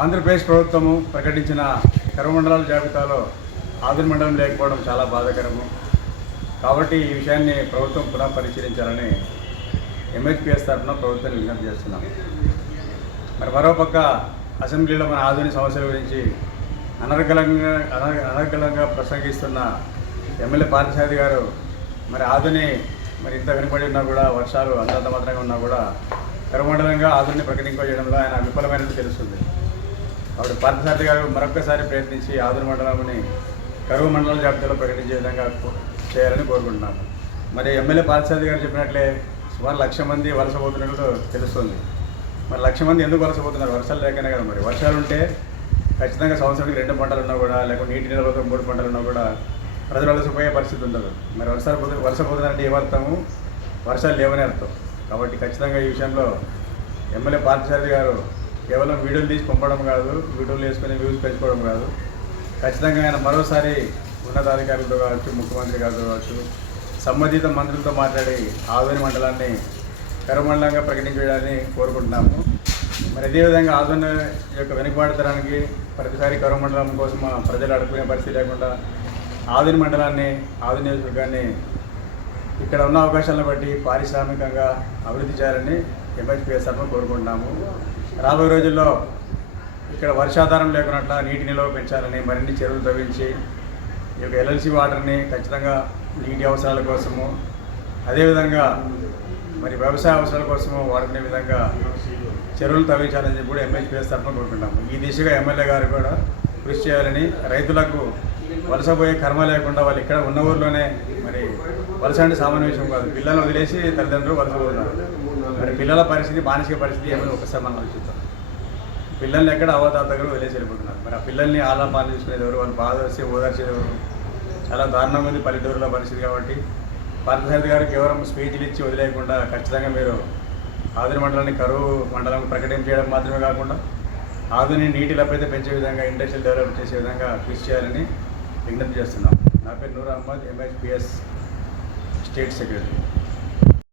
ఆంధ్రప్రదేశ్ ప్రభుత్వము ప్రకటించిన కరుమండలాల జాబితాలో ఆదుని మండలం లేకపోవడం చాలా బాధాకరము. కాబట్టి ఈ విషయాన్ని ప్రభుత్వం పునః పరిశీలించాలని ఎంహెచ్పిఎస్ తరఫున ప్రభుత్వాన్ని విజ్ఞప్తి చేస్తున్నాం. మరి మరోపక్క అసెంబ్లీలో మన ఆధునిక సమస్యల గురించి అనర్గలంగా అనర్గలంగా ప్రసంగిస్తున్న ఎమ్మెల్యే పార్థసారథి గారు మరి ఆధుని మరి ఇంత వెనుకబడి ఉన్నా కూడా వర్షాలు అంతంత మాత్రంగా ఉన్నా కూడా కరుమండలంగా ఆధుని ప్రకటింపజేయడంలో ఆయన విఫలమైనట్టు తెలుస్తుంది. కాబట్టి పార్థసారథి గారు మరొకసారి ప్రయత్నించి ఆధుని మండలంని కరువు మండలం జాబితాలో ప్రకటించే విధంగా చేయాలని కోరుకుంటున్నాము. మరి ఎమ్మెల్యే పార్థసారథి గారు చెప్పినట్లే సుమారు లక్ష మంది వలసపోతున్నట్లు తెలుస్తుంది. మరి లక్ష మంది ఎందుకు వలసపోతున్నారు వర్షాలు లేకనే కదా మరి. వర్షాలు ఉంటే ఖచ్చితంగా సంవత్సరానికి రెండు పంటలు ఉన్నా కూడా లేకపోతే నీటి నిల్వతో మూడు పంటలు ఉన్నా కూడా ప్రజలు వలసపోయే పరిస్థితి ఉండదు. మరి వర్షాలు పోతు వలసపోతుందంటే ఏమర్థము వర్షాలు లేవని అర్థం. కాబట్టి ఖచ్చితంగా ఈ విషయంలో ఎమ్మెల్యే పార్థసారథి గారు కేవలం వీడియోలు తీసి పంపడం కాదు వీడియోలు వేసుకొని వ్యూస్ పెంచుకోవడం కాదు. ఖచ్చితంగా ఆయన మరోసారి ఉన్నతాధికారులతో కావచ్చు ముఖ్యమంత్రి గారితో కావచ్చు సంబంధిత మంత్రులతో మాట్లాడి ఆధ్వర్య మండలాన్ని కరమండలంగా ప్రకటించడాన్ని కోరుకుంటున్నాము. మరి అదేవిధంగా ఆధ్వర్య యొక్క వెనుకబాటుతనానికి ప్రతిసారి కరమండలం మండలం కోసం మా ప్రజలు అడుక్కునే పరిస్థితి లేకుండా ఆధుని మండలాన్ని ఆదోని నియోజకవర్గాన్ని ఇక్కడ ఉన్న అవకాశాలను బట్టి పారిశ్రామికంగా అభివృద్ధి చేయాలని ఎంహెచ్పిఎస్ తరఫున కోరుకుంటున్నాము. రాబోయే రోజుల్లో ఇక్కడ వర్షాధారం లేకున్నట్ల నీటి నిల్వ పెంచాలని మరిన్ని చెరువులు తవ్వించి ఈ యొక్క ఎల్ఎల్సి వాటర్ని ఖచ్చితంగా నీటి అవసరాల కోసము అదేవిధంగా మరి వ్యవసాయ అవసరాల కోసము వాడుకునే విధంగా చెరువులు తవ్వించాలని చెప్పి కూడా ఎంహెచ్పిఎస్ తరఫున కోరుకుంటాము ఈ దిశగా ఎమ్మెల్యే గారు కూడా కృషి చేయాలని రైతులకు వలసపోయే కర్మ లేకుండా వాళ్ళు ఇక్కడ ఉన్న ఊర్లోనే మరి వలస అంటే సామాన్య విషయం కాదు పిల్లల్ని వదిలేసి తల్లిదండ్రులు వలసపోతున్నారు మరి పిల్లల పరిస్థితి మానసిక పరిస్థితి ఏమైనా ఒకసారి మనం ఆలోచిస్తాం పిల్లల్ని ఎక్కడ అవతాత దగ్గర వదిలేసి వెళ్ళిపోతున్నారు మరి ఆ పిల్లల్ని ఆలాపాలు చూసుకునేది ఎవరు? వాళ్ళు బాధ వస్తే ఓదార్చేది ఎవరు? చాలా దారుణంగా ఉంది పల్లెటూరులో పరిస్థితి కాబట్టి. పార్థసారథి గారు కేవలం స్పీచ్లు ఇచ్చి వదిలేయకుండా ఖచ్చితంగా మీరు ఆదుని మండలాన్ని కరువు మండలం ప్రకటించడం మాత్రమే కాకుండా ఆధునిక నీటి లభ్యత పెంచే విధంగా ఇండస్ట్రియల్ డెవలప్ చేసే విధంగా కృషి చేయాలని విజ్ఞప్తి చేస్తున్నాం. నా పేరు Noor Ahmed MSPS state secretary